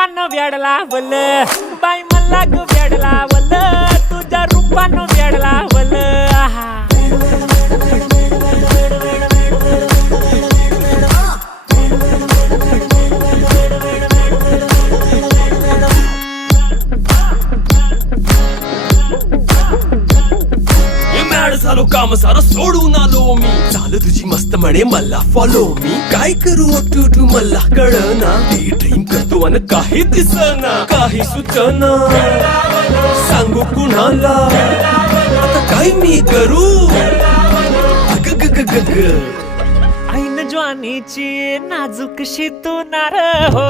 रूपानं वेड लावल बाई मला ग वेड लावल तुझ्या रूपानं वेड लावल झालो काम सारं सोडून आलो मी चाल तुझी मस्त म्हणे मला फॉलो मी काय करू टू मला कळना ड्रीम करतो आणि काही दिसना काही सुचना सांगू कुणाला आता काय मी करू ऐन ज्वानीची नाजूकशी तू नार हो